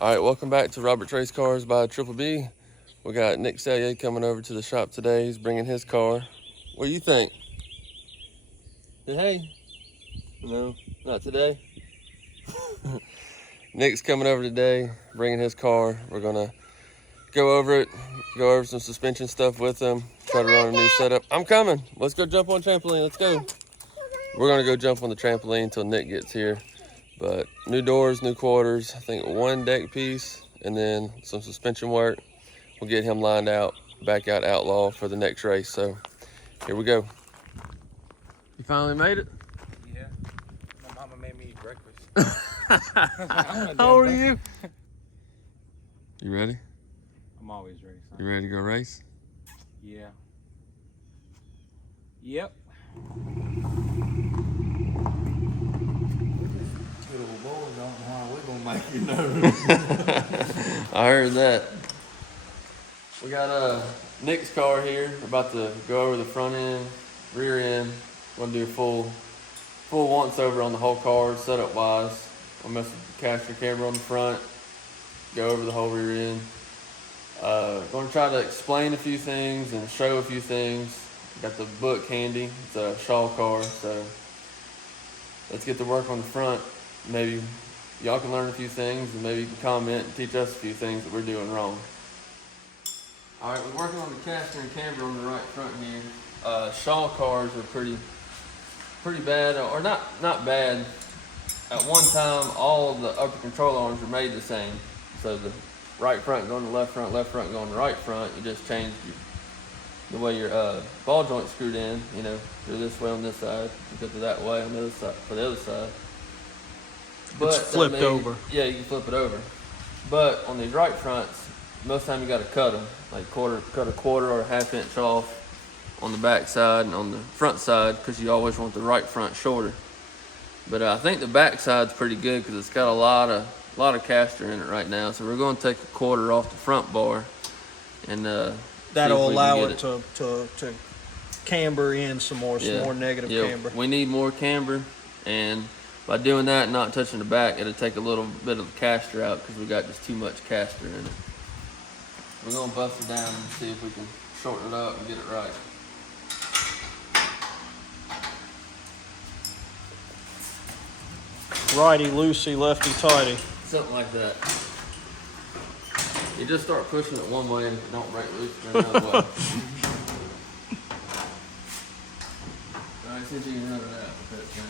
All right, welcome back to Robert Trace Cars by Triple B. We got Nick Sellier coming over to the shop today. He's bringing his car. What do you think? Hey? No, not today. Nick's coming over today, bringing his car. We're gonna go over it, go over some suspension stuff with him, try to run a new setup. I'm coming. Let's go jump on trampoline. Let's go. We're gonna go jump on the trampoline until Nick gets here. But new doors, new quarters, I think one deck piece, and then some suspension work. We'll get him lined out, back out Outlaw for the next race. So here we go. You finally made it? Yeah. My mama made me eat breakfast. How old are you? You ready? I'm always ready. Son. You ready to go race? Yeah. Yep. Good old boys don't know how we're gonna make you know. I heard that. We got Nick's car here. We're about to go over the front end, rear end. We're gonna do a full once over on the whole car, setup wise. We'll mess with the caster camber on the front, go over the whole rear end. Gonna try to explain a few things and show a few things. Got the book handy. It's a Shaw car, so let's get to work on the front. Maybe y'all can learn a few things, and maybe you can comment and teach us a few things that we're doing wrong. All right, we're working on the caster and camber on the right front here. Shaw cars are pretty bad, or not bad. At one time, all of the upper control arms are made the same. So the right front going to left front going to right front. You just change the way your ball joint's screwed in. You know, do this way on this side, you go to that way on the other side for the other side. But it's flipped over. Yeah, you can flip it over. But on these right fronts, most of the time you got to cut them, like cut a quarter or a half-inch off on the back side and on the front side, because you always want the right front shorter. But I think the back side's pretty good because it's got a lot of caster in it right now. So we're going to take a quarter off the front bar, and that'll allow it to camber in some more negative camber. We need more camber, and by doing that and not touching the back, it'll take a little bit of the caster out because we got just too much caster in it. We're gonna bust it down and see if we can shorten it up and get it right. Righty loosey, lefty tighty. Something like that. You just start pushing it one way and if it don't break loose, then another way. Alright, since you can run it out with that thing.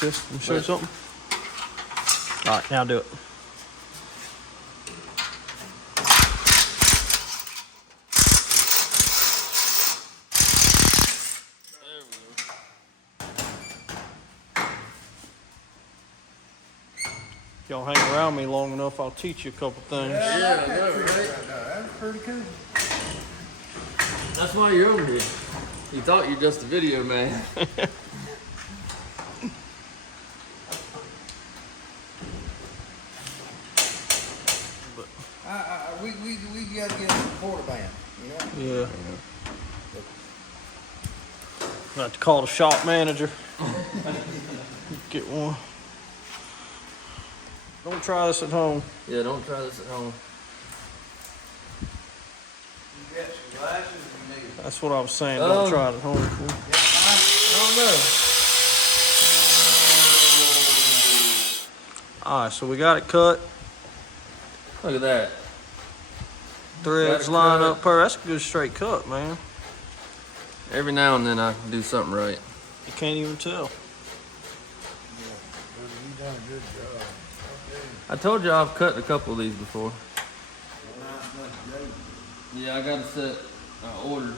Just show you something. All right, now do it. There we go. If y'all hang around me long enough, I'll teach you a couple things. Yeah, I know, right? That's pretty cool. That's why you're over here. You thought you're just a video man. We gotta get a supporter band, you know? Yeah. I have to call the shop manager. Get one. Don't try this at home. Yeah, don't try this at home. You got some glasses and you need That's what I was saying. Don't try it at home. I don't know. All right, so we got it cut. Look at that. Threads line up per. That's a good straight cut, man. Every now and then I can do something right. You can't even tell. you done a good job. I told you I've cut a couple of these before. Yeah, I got a set ordered.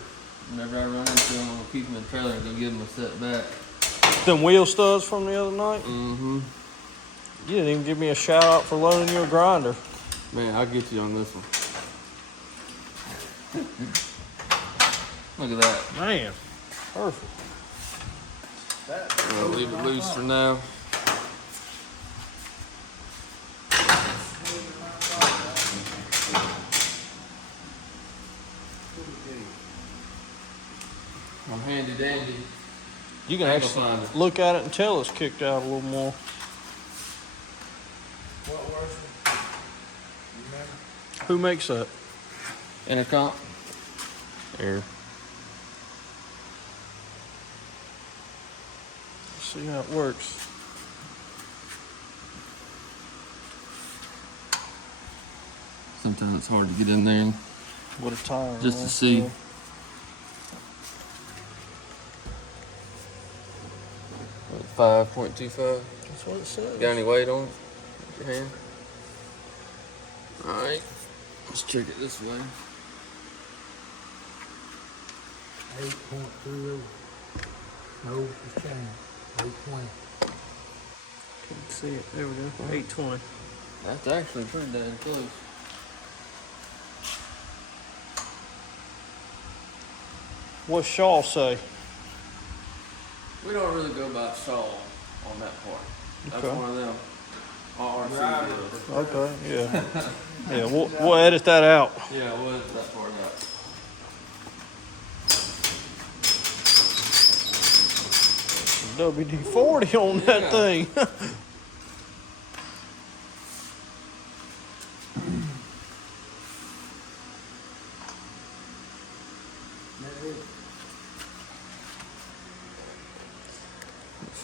Whenever I run into them, I'm gonna keep them in the trailer and go give them a set back. Them wheel studs from the other night? Mm-hmm. You didn't even give me a shout out for loading your grinder. Man, I'll get you on this one. Look at that. Man, perfect. I'm gonna leave it loose for now. You can I ain't actually gonna find it. look at it and tell it's kicked out a little more. What was it? You remember? Who makes that? Intercom. There. See how it works. Sometimes it's hard to get in there With a tire. just on to it. see. Yeah. What, 5.25. That's what it says. Got any weight on it? With your hand. All right. Let's check it this way. 8.20. No, it's changed. 820. Can't see it. There we go. 820. That's actually pretty damn close. What's Shaw say? We don't really go by Shaw on that part. That's Okay. one of them RC deals. Okay, yeah. Yeah, we'll edit that out. Yeah, what is that part out? WD-40 on that Yeah. thing. That is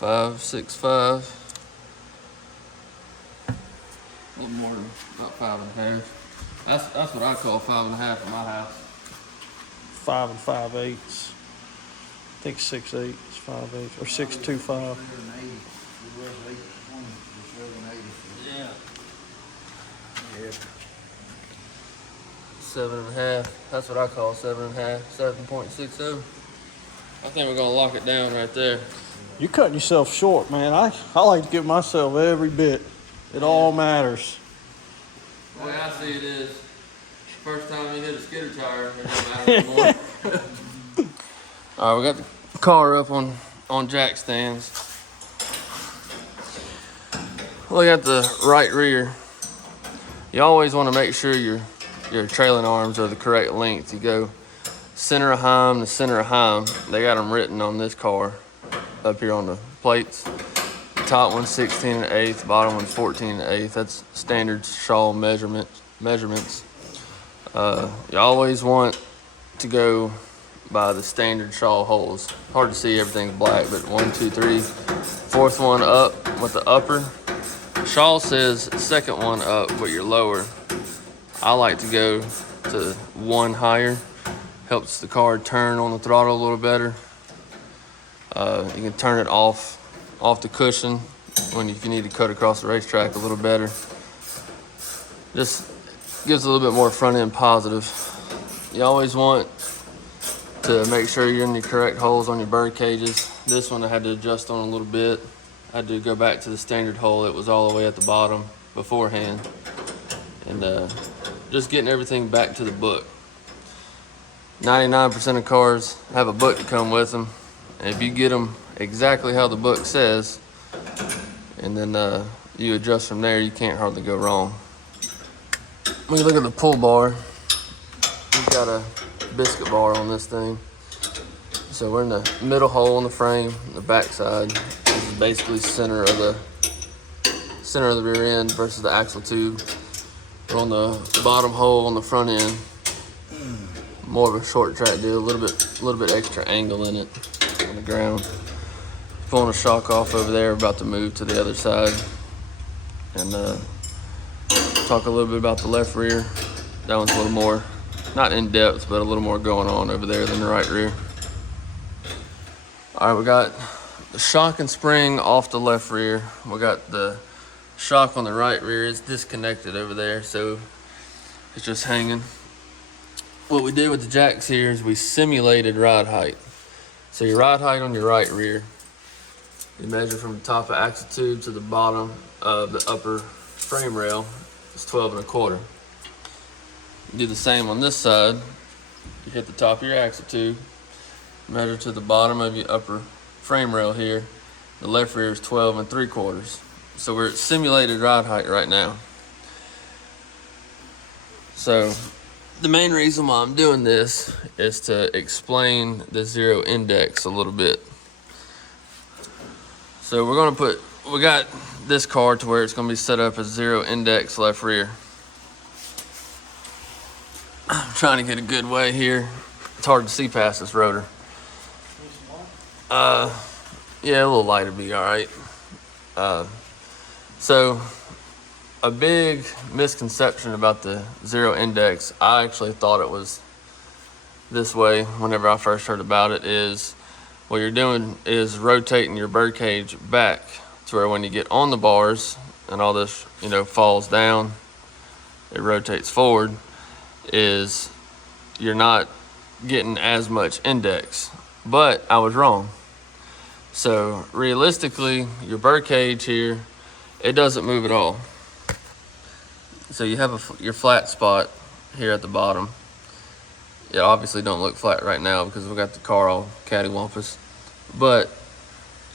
5.65. A little more than about 5.5. That's what I call 5.5 in my house. 5 5/8. I think 6/8 is 5/8 or 6.25. 780. It was 820 for 780. Yeah. Yeah. 7.5. That's what I call 7.5. 7.60. I think we're gonna lock it down right there. You're cutting yourself short, man. I like to give myself every bit. It all matters. The way I see it is, first time you hit a skidder tire, it don't matter anymore. All right, we got the car up on jack stands. Look at the right rear. You always want to make sure your trailing arms are the correct length. You go center of heim to center of heim. They got them written on this car up here on the plates. The top one's 16 1/8, bottom one's 14 1/8. That's standard Shaw measurements. You always want to go by the standard Shaw holes. Hard to see, everything's black, but 1, 2, 3, fourth one up with the upper. Shaw says second one up, but you're lower. I like to go to one higher. Helps the car turn on the throttle a little better. You can turn it off the cushion if you need to cut across the racetrack a little better. Just gives a little bit more front end positive. You always want to make sure you're in the correct holes on your bird cages. This one I had to adjust on a little bit. I had to go back to the standard hole. It was all the way at the bottom beforehand. And just getting everything back to the book. 99% of cars have a book to come with them. And if you get them exactly how the book says, and then you adjust from there, you can't hardly go wrong. When you look at the pull bar, we've got a biscuit bar on this thing. So we're in the middle hole in the frame, the back side. This is basically center of the rear end versus the axle tube. We're on the bottom hole on the front end. More of a short track deal, a little bit extra angle in it on the ground. Pulling a shock off over there, about to move to the other side. And talk a little bit about the left rear. That one's a little more, not in depth, but a little more going on over there than the right rear. All right, we got the shock and spring off the left rear. We got the shock on the right rear. It's disconnected over there, so it's just hanging. What we did with the jacks here is we simulated ride height. So your ride height on your right rear, you measure from the top of axle tube to the bottom of the upper frame rail. It's 12 1/4. You do the same on this side. You hit the top of your axle tube, measure to the bottom of your upper frame rail here. The left rear is 12 3/4. So we're at simulated ride height right now. So the main reason why I'm doing this is to explain the zero index a little bit. So we got this car to where it's gonna be set up as 0 index left rear. I'm trying to get a good way here. It's hard to see past this rotor. Yeah, a little light would be all right. So a big misconception about the 0 index, I actually thought it was this way whenever I first heard about it, is what you're doing is rotating your bird cage back to where when you get on the bars and all this, falls down, it rotates forward, is you're not getting as much index. But I was wrong. So realistically, your bird cage here, it doesn't move at all. So you have your flat spot here at the bottom. It obviously don't look flat right now because we got the car all cattywampus. But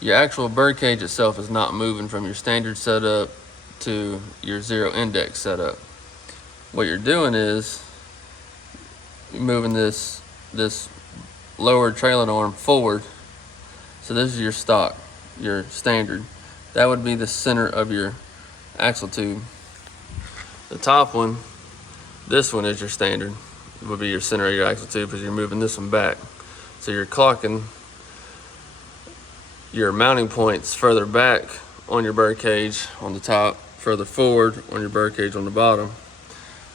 your actual bird cage itself is not moving from your standard setup to your 0 index setup. What you're doing is you're moving this lower trailing arm forward. So this is your stock, your standard. That would be the center of your axle tube. The top one, this one is your standard. It would be your center of your axle tube because you're moving this one back. So you're clocking your mounting points further back on your bird cage on the top, further forward on your bird cage on the bottom.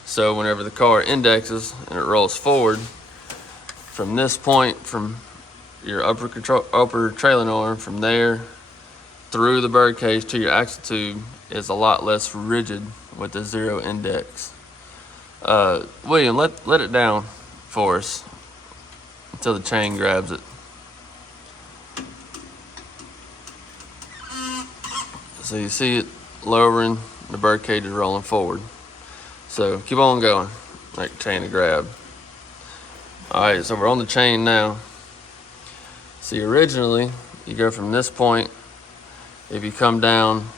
So whenever the car indexes and it rolls forward, from this point, from your upper trailing arm, from there through the bird cage to your axle tube is a lot less rigid with the 0 index. William, let it down for us until the chain grabs it. So you see it lowering, the bird cage is rolling forward. So keep on going, like chain to grab. All right, so we're on the chain now. See, originally, you go from this point, if you come down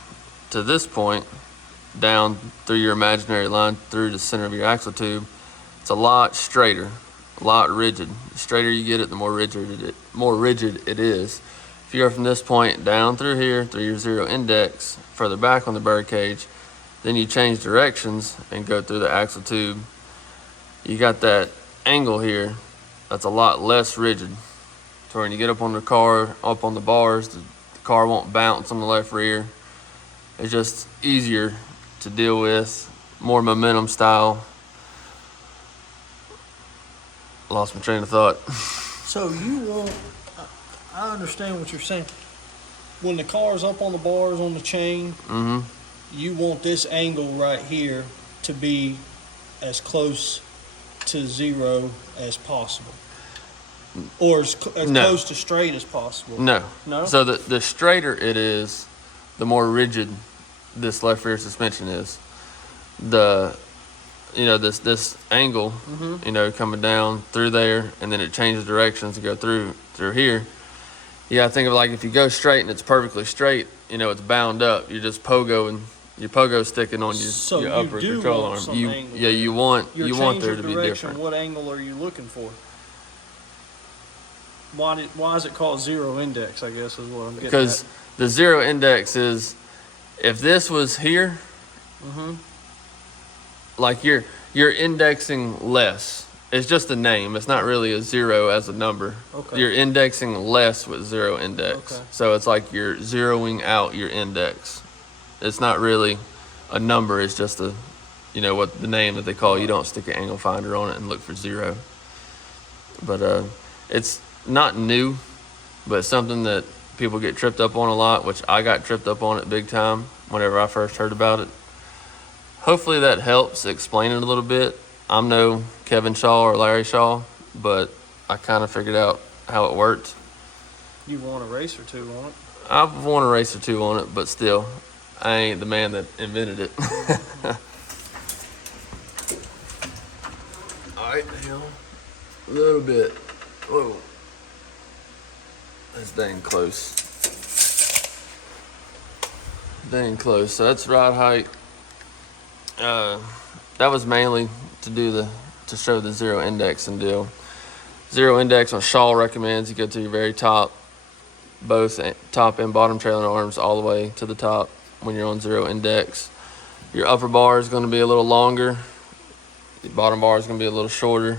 to this point, down through your imaginary line, through the center of your axle tube, it's a lot straighter, a lot rigid. The straighter you get it, the more rigid it is. If you go from this point down through here, through your 0 index, further back on the bird cage, then you change directions and go through the axle tube, you got that angle here that's a lot less rigid. So when you get up on the car, up on the bars, the car won't bounce on the left rear. It's just easier to deal with, more momentum style. Lost my train of thought. So you want, I understand what you're saying. When the car's up on the bars on the chain, you want this angle right here to be as close to 0 as possible. Or as close to straight as possible. No. No? So the straighter it is, the more rigid this left rear suspension is. This angle, coming down through there, and then it changes directions to go through here. You gotta think of like if you go straight and it's perfectly straight, it's bound up. You're just pogo sticking on your upper control arm. You want there to be different. What angle are you looking for? Why is it called 0 index, I guess is what I'm getting at. Because the 0 index is, if this was here, like you're indexing less. It's just a name. It's not really a 0 as a number. Okay. You're indexing less with 0 index. Okay. So it's like you're zeroing out your index. It's not really a number. It's just what the name that they call. You don't stick an angle finder on it and look for 0. But it's not new, but it's something that people get tripped up on a lot, which I got tripped up on it big time whenever I first heard about it. Hopefully that helps explain it a little bit. I'm no Kevin Shaw or Larry Shaw, but I kind of figured out how it worked. You've won a race or two on it. I've won a race or two on it, but still, I ain't the man that invented it. All right, now, a little bit. Whoa. That's dang close. Dang close. So that's ride height. That was mainly to show the 0 index and deal. 0 index on Shaw recommends you go to your very top, both top and bottom trailing arms all the way to the top when you're on 0 index. Your upper bar is going to be a little longer. The bottom bar is going to be a little shorter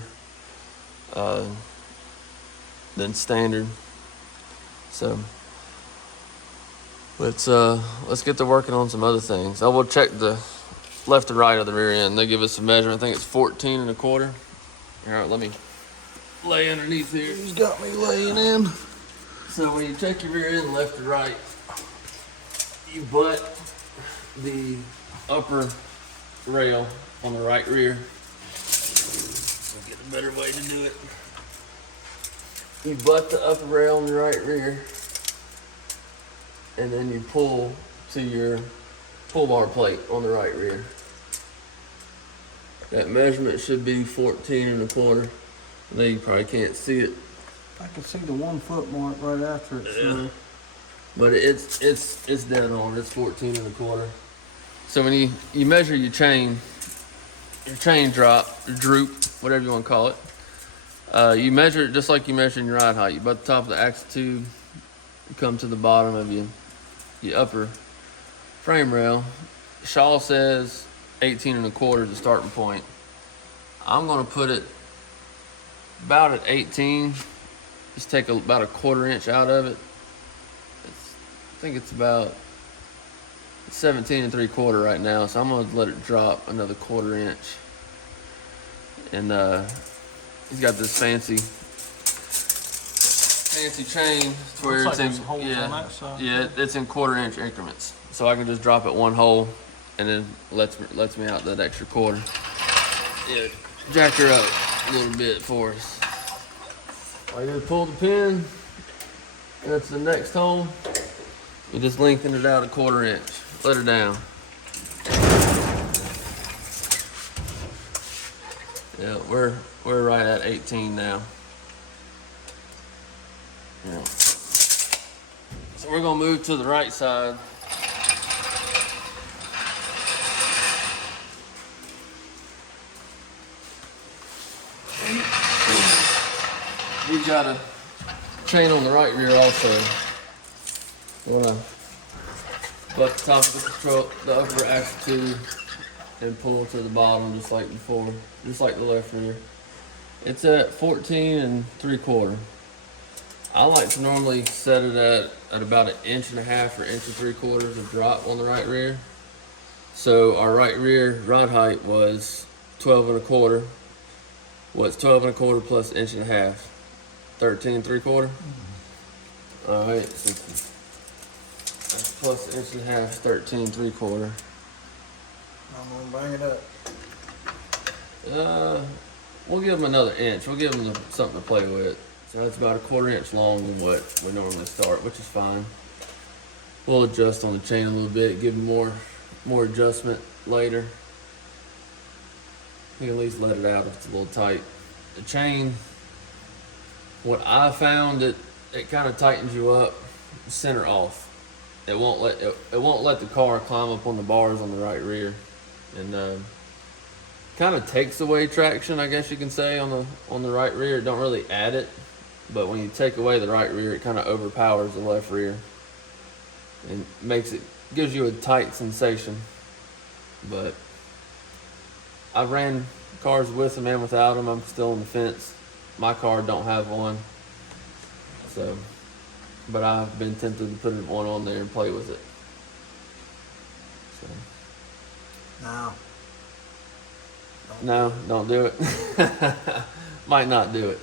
than standard. So let's get to working on some other things. I will check the left and right of the rear end. They give us a measurement. I think it's 14 1/4. All right, let me lay underneath here. He's got me laying in. So when you check your rear end left to right, you butt the upper rail on the right rear. We'll get a better way to do it. You butt the upper rail on the right rear, and then you pull to your pull bar plate on the right rear. That measurement should be 14 1/4. I know you probably can't see it. I can see the 1 foot mark right after it. Yeah. So. But it's dead on. It's 14 1/4. So when you measure your chain drop, or droop, whatever you want to call it, you measure it just like you measure in your ride height. You butt the top of the axle tube, you come to the bottom of your upper frame rail. Shaw says 18 1/4 is the starting point. I'm gonna put it about at 18. Just take about a 1/4 inch out of it. I think it's about 17 3/4 right now, so I'm gonna let it drop another 1/4 inch. And he's got this fancy chain where Looks it's like in there's holes on that side. yeah, it's in 1/4 inch increments, so I can just drop it one hole, and then lets me out that extra 1/4. Yeah, jack her up a little bit for us. I gotta pull the pin. That's the next hole. You just lengthen it out a 1/4 inch. Let her down. Yeah, we're right at 18 now. Yeah. So we're gonna move to the right side. We've got a chain on the right rear also. Wanna butt the top of the upper axle tube and pull to the bottom just like before, just like the left rear. It's at 14 3/4. I like to normally set it at about 1.5 inches or 1 3/4 of drop on the right rear. So our right rear rod height was 12 1/4. What's 12 1/4 plus 1.5 inches? 13 3/4. All right, so that's plus 1.5 inches, 13 3/4. I'm gonna bring it up. We'll give them another inch. We'll give them something to play with. So that's about a 1/4 inch long than what we normally start, which is fine. We'll adjust on the chain a little bit, give them more adjustment later. You can at least let it out if it's a little tight. The chain, what I found, it kind of tightens you up center off. It won't let the car climb up on the bars on the right rear, and kind of takes away traction, I guess you can say, on the right rear. It don't really add it, but when you take away the right rear, it kind of overpowers the left rear and gives you a tight sensation. But I've ran cars with them and without them. I'm still on the fence. My car don't have one, so, but I've been tempted to put one on there and play with it. So. No, don't do it. Might not do it.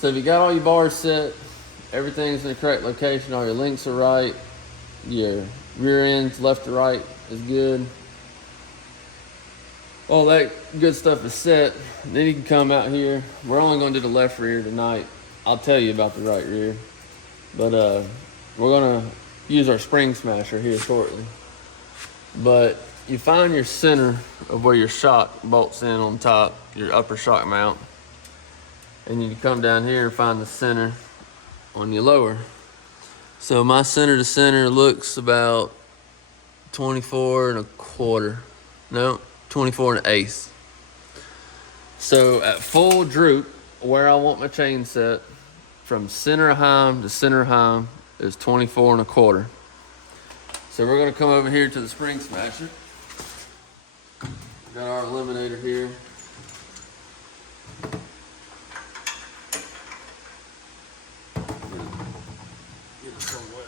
So if you got all your bars set, everything's in the correct location, all your links are right, your rear ends left to right is good, all that good stuff is set, then you can come out here. We're only going to do the left rear tonight. I'll tell you about the right rear, but we're going to use our spring smasher here shortly. But you find your center of where your shock bolts in on top, your upper shock mount, and you come down here and find the center on your lower. So my center to center looks about 24 1/4. No, 24 1/8. So at full droop, where I want my chain set, from center of heim to center of heim is 24 1/4. So we're gonna come over here to the spring smasher. Got our eliminator here. Get it somewhere.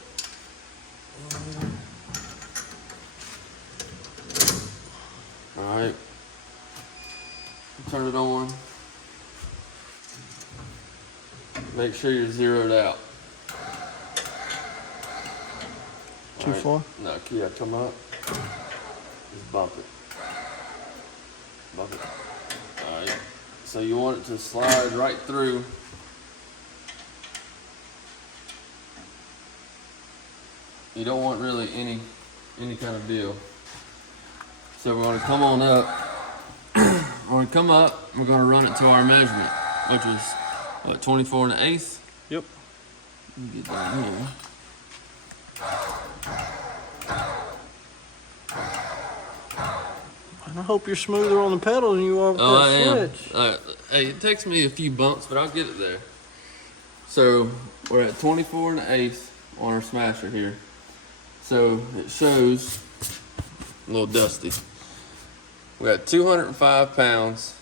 All right. Turn it on. Make sure you're zeroed out. Too All far? No, yeah, come up. Just bump it. Bump it. Alright. So you want it to slide right through. You don't want really any kind of deal. So we're gonna come on up. We're gonna come up, we're gonna run it to our measurement, which is what, 24 1/8? Yep. Let me get down here. I hope you're smoother on the pedal than you are with I that am. switch. Hey, it takes me a few bumps, but I'll get it there. So we're at 24 1/8 on our smasher here. So it shows a little dusty. We got 205 pounds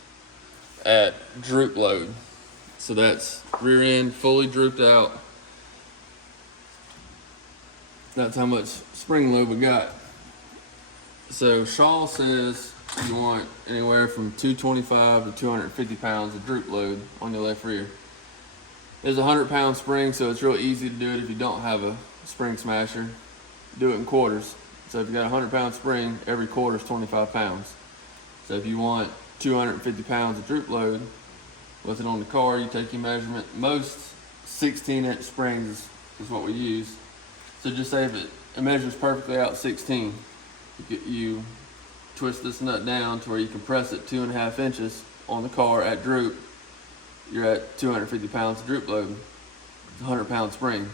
at droop load. So that's rear end fully drooped out. That's how much spring load we got. So Shaw says you want anywhere from 225 to 250 pounds of droop load on your left rear. There's a 100-pound spring, so it's real easy to do it if you don't have a spring smasher. Do it in quarters. So if you got a 100-pound spring, every quarter is 25 pounds. So if you want 250 pounds of droop load with it on the car, you take your measurement. Most 16-inch springs is what we use. So just say if it measures perfectly out 16, you twist this nut down to where you can press it 2.5 inches on the car at droop. You're at 250 pounds of droop load. It's a 100-pound spring.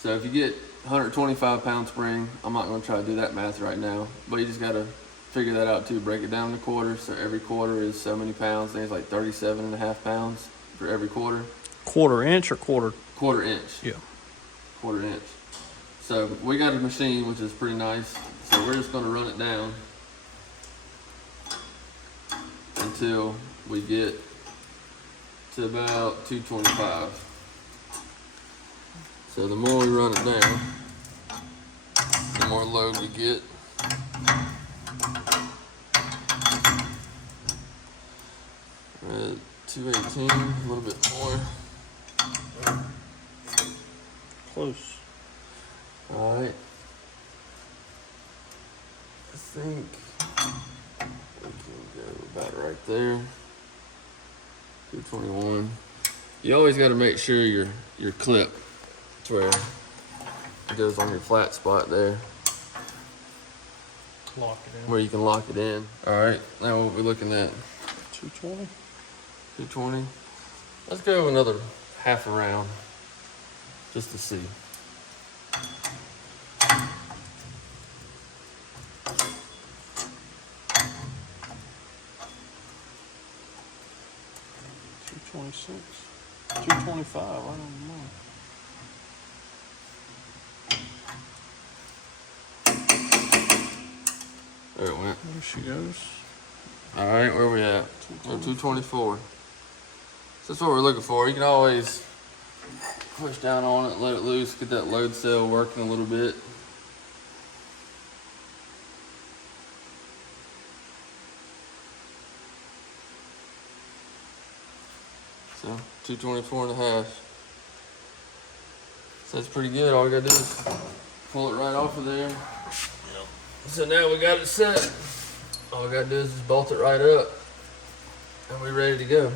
So if you get 125-pound spring, I'm not going to try to do that math right now, but you just got to figure that out too. Break it down into quarters. So every quarter is so many pounds. I think it's like 37.5 pounds for every quarter. Quarter inch or quarter? Quarter inch. Yeah. Quarter inch. So we got a machine, which is pretty nice. So we're just going to run it down until we get to about 225. So the more we run it down, the more load we get. We're at 218, a little bit more. Close. All right. I think we can go about right there. 221. You always got to make sure your clip to where it goes on your flat spot there, Lock it in. where you can lock it in. All right, now what we looking at? 220. 220. Let's go another half a round just to see. $226. 225. I don't know. There it went. There she goes. All right, where we at? 224. So that's what we're looking for. You can always push down on it, let it loose, get that load cell working a little bit. So 224.5. So that's pretty good. All we gotta do is pull it right off of there. So now we got it set. All we gotta do is just bolt it right up, and we're ready to go.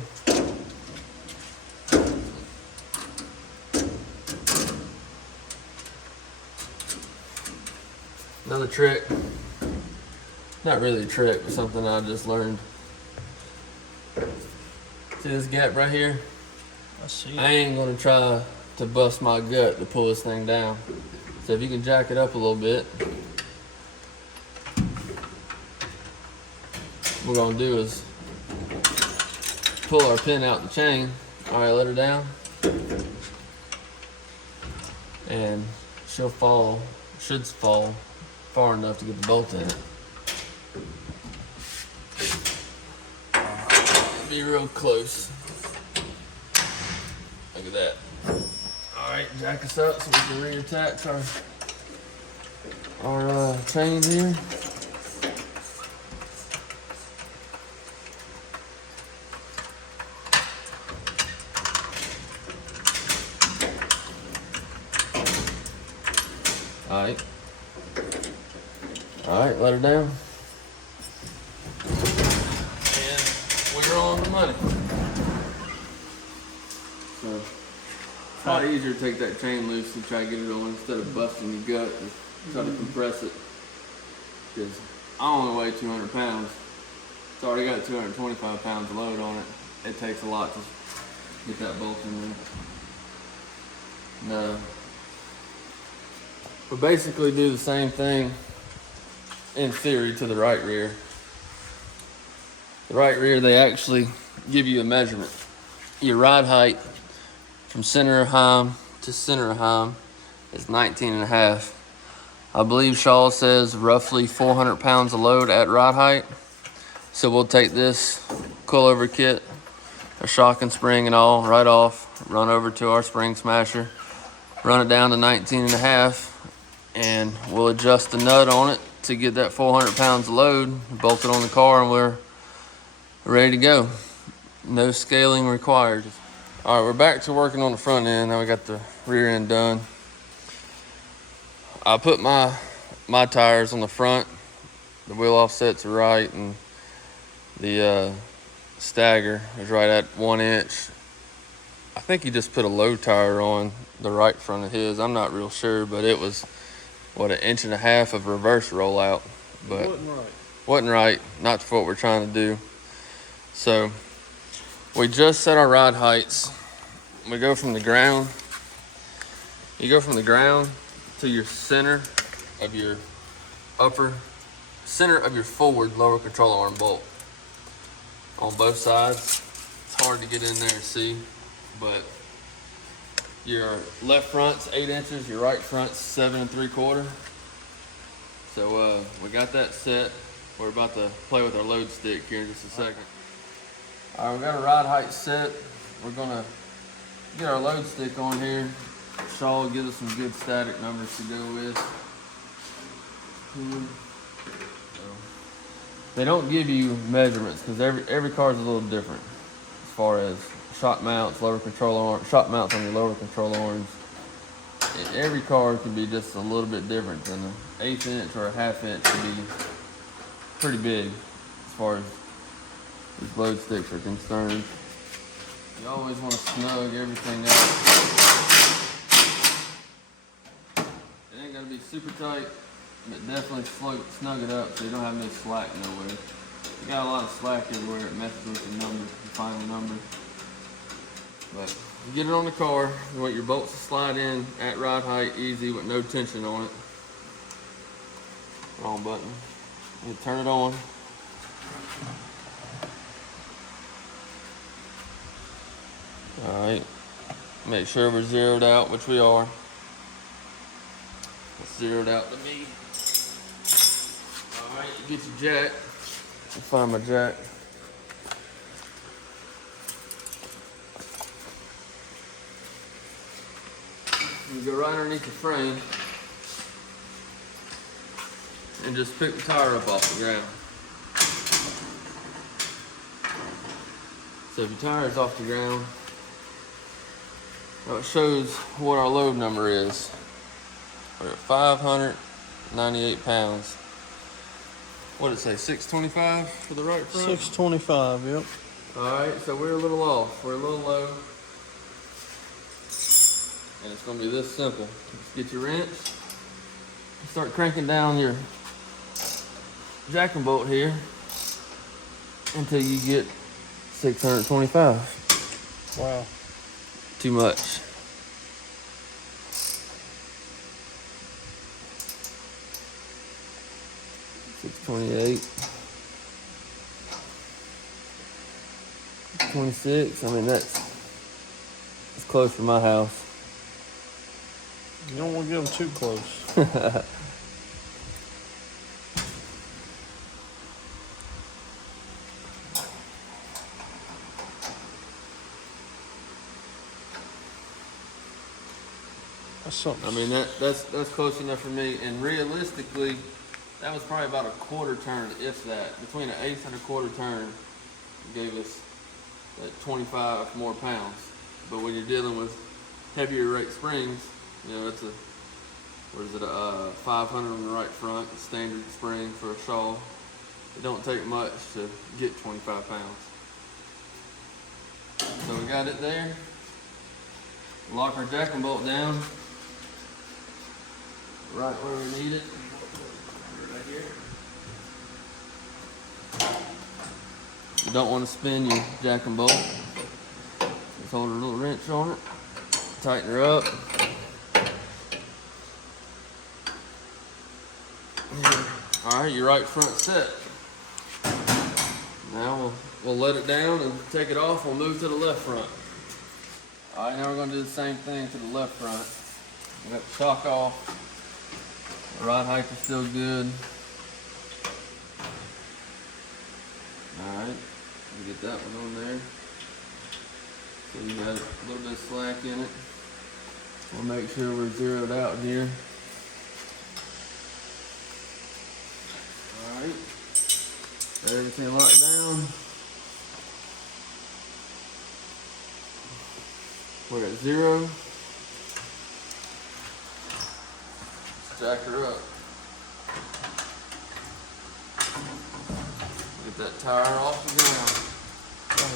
Another trick, not really a trick, but something I just learned. See this gap right here? I see. I ain't gonna try to bust my gut to pull this thing down. So if you can jack it up a little bit, what we're gonna do is pull our pin out the chain. All right, let her down. and should fall far enough to get the bolt in it. Be real close. Look at that. Alright, jack us up so we can reattach our chains here. Alright. Alright, let her down. And we're on the money. So, it's a lot easier to take that chain loose and try to get it on instead of busting your gut and try to compress it. Because I only weigh 200 pounds. It's already got 225 pounds of load on it. It takes a lot to get that bolt in there. No. We basically do the same thing in theory to the right rear. The right rear, they actually give you a measurement. Your ride height from center of heim to center of heim is 19.5. I believe Shaw says roughly 400 pounds of load at ride height. So we'll take this coilover kit, a shock and spring and all, right off, run over to our spring smasher, run it down to 19.5, and we'll adjust the nut on it to get that 400 pounds of load, bolt it on the car, and we're ready to go. No scaling required. All right, we're back to working on the front end. Now we got the rear end done. I put my tires on the front. The wheel offsets are right, and the stagger is right at 1 inch. I think he just put a low tire on the right front of his. I'm not real sure, but it was, what, 1.5 inches of reverse rollout. But wasn't right, not for what we're trying to do. So we just set our ride heights. We go from the ground. You go from the ground to your center of your forward lower control arm bolt on both sides. It's hard to get in there and see, but your left front's 8 inches, your right front's 7 3/4. So we got that set. We're about to play with our load stick here in just a second. All right, we got our ride height set. We're gonna get our load stick on here. Shaw will give us some good static numbers to go with. They don't give you measurements because every car is a little different as far as shock mounts, lower control arm, shock mounts on your lower control arms. Every car can be just a little bit different, and an 1/8 inch or a 1/2 inch can be pretty big as far as these load sticks are concerned. You always want to snug everything up. It ain't gotta be super tight, but definitely snug it up so you don't have no slack nowhere. You got a lot of slack everywhere, it messes with the number, the final number. But you get it on the car, you want your bolts to slide in at ride height, easy, with no tension on it. Wrong button. You turn it on. Alright, make sure we're zeroed out, which we are. It's zeroed out to me. Alright, you get your jack. I'll find my jack. You go right underneath the frame and just pick the tire up off the ground. So if your tire is off the ground, now it shows what our load number is. We're at 598 pounds. What did it say, 625 for the right front? 625, yep. Alright, so we're a little off. We're a little low. And it's gonna be this simple. Just get your wrench, start cranking down your jacking bolt here until you get 625. Wow. Too much. $628. 26. I mean, that's close for my house. You don't want to get them too close. That's something. I mean, that's close enough for me. And realistically, that was probably about a quarter turn, if that. Between an eighth and a quarter turn gave us that 25 more pounds. But when you're dealing with heavier rate springs, you know, it's a, what is it, a 500 on the right front, a standard spring for a shawl. It don't take much to get 25 pounds. So we got it there. Lock our jacking bolt down right where we need it. Right here. You don't want to spin your jacking bolt. Just hold a little wrench on it. Tighten her up. Alright, your right front set. Now we'll let it down and take it off. We'll move to the left front. Alright, now we're going to do the same thing to the left front. We got the shock off. The rod height is still good. Alright, get that one on there. So you got a little bit of slack in it. We'll make sure we're zeroed out here. Alright, got everything locked down. We're at 0. Let's jack her up. Get that tire off the ground.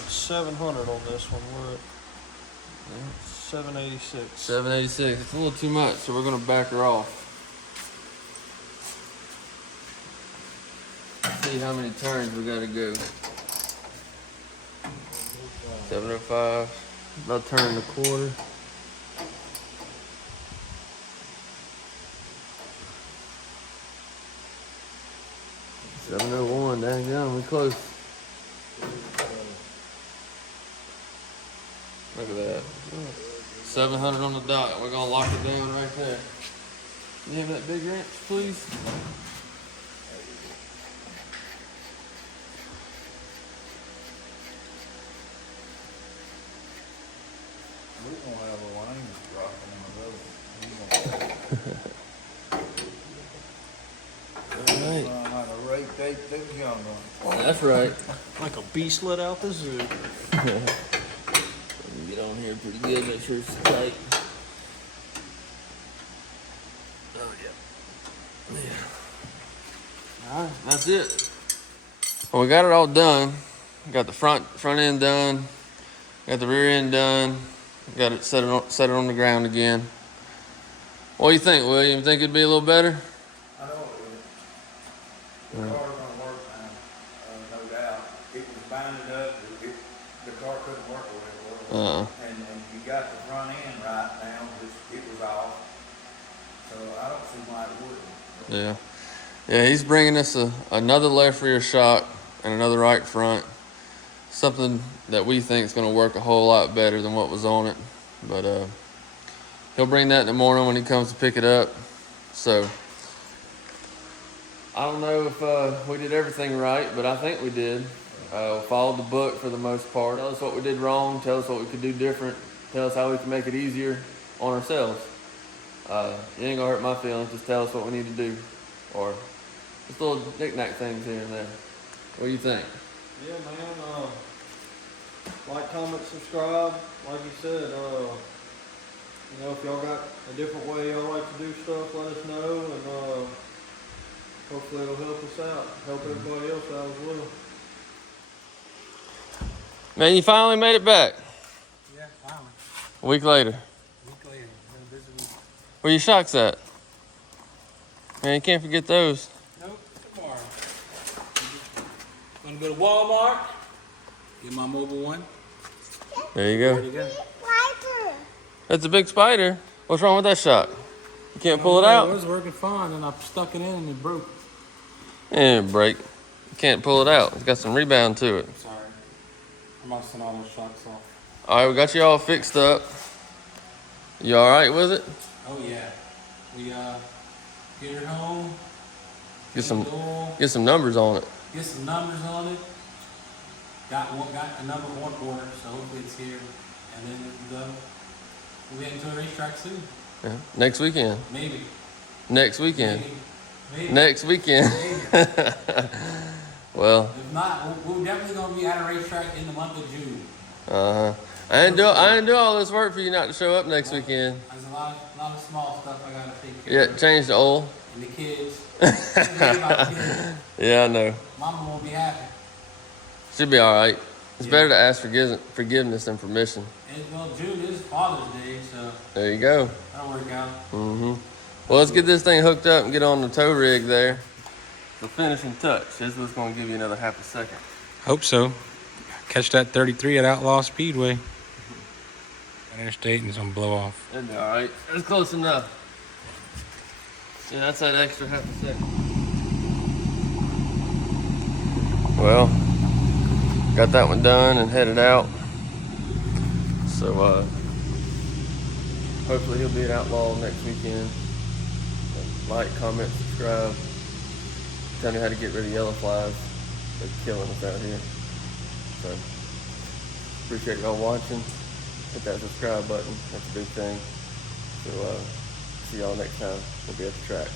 It's 700 on this one. We're at 786. 786. It's a little too much, so we're going to back her off. See how many turns we got to go. 705. About turn and a quarter. 701. Dang gum, we close. Look at that. 700 on the dot. We're gonna lock it down right there. Can you have that big wrench, please? We're gonna have a lane dropping on the road. Alright. How to rate date them young ones. That's right. Like a beast let out the zoo. Get on here pretty good, make sure it's tight. Oh, yeah. Alright, that's it. Well, we got it all done. Got the front end done. Got the rear end done. Got it set it on the ground again. What do you think, William? Think it'd be a little better? I know it is. The car's gonna work now, no doubt. It was binded up, the car couldn't work with it. And you got the front end right now, it was off. So I don't see why it wouldn't. Yeah. Yeah, he's bringing us another left rear shock and another right front. Something that we think is going to work a whole lot better than what was on it. But he'll bring that in the morning when he comes to pick it up. So I don't know if we did everything right, but I think we did. We followed the book for the most part. Tell us what we did wrong. Tell us what we could do different. Tell us how we can make it easier on ourselves. It ain't going to hurt my feelings. Just tell us what we need to do. Or just little knick-knack things here and there. What do you think? Yeah, man. Like, comment, subscribe. Like you said, you know, if y'all got a different way y'all like to do stuff, let us know, and hopefully it'll help us out, help everybody else out as well. Man, you finally made it back. Yeah, finally. A week later. Week later, been a busy week. Where your shocks at? Man, you can't forget those. Nope, tomorrow. Gonna go to Walmart, get my mobile one. There you There go. you go. That's a big spider. What's wrong with that shock? You can't pull it It out? was working fine, and I stuck it in and it broke. Yeah, break. You can't pull it out. It's got some rebound to it. Sorry. I must have all those shocks off. All right, we got you all fixed up. You all right with it? Oh yeah. We get her home. Get change the oil, some numbers on it. get some numbers on it. Got the number 1 order, so hopefully it's here. And then we'll get into a racetrack soon. Yeah. Next weekend. Maybe. Next weekend. Maybe. Next weekend. Maybe. Well. If not, we're definitely gonna be at a racetrack in the month of June. I didn't do all this work for you not to show up next weekend. There's a lot of small stuff I gotta take care of. Yeah, change the oil. And the kids. Forget about the kids. Yeah, I know. Mama won't be happy. Should be all right. It's Yeah. better to ask forgiveness than permission. And well, June is Father's Day, so There you go. that'll work out. Well, let's get this thing hooked up and get on the tow rig there. The finishing touch. This is what's going to give you another half a second. Hope so. Catch that 33 at Outlaw Speedway. Interstate and it's gonna blow off. That'd be all right. That's close enough. Yeah, that's that extra half a second. Well, got that one done and headed out. So, hopefully he'll be at Outlaw next weekend. Like, comment, subscribe. Tell me how to get rid of yellow flies. They're killing us out here. So, appreciate y'all watching. Hit that subscribe button. That's a big thing. So, see y'all next time. We'll be at the track.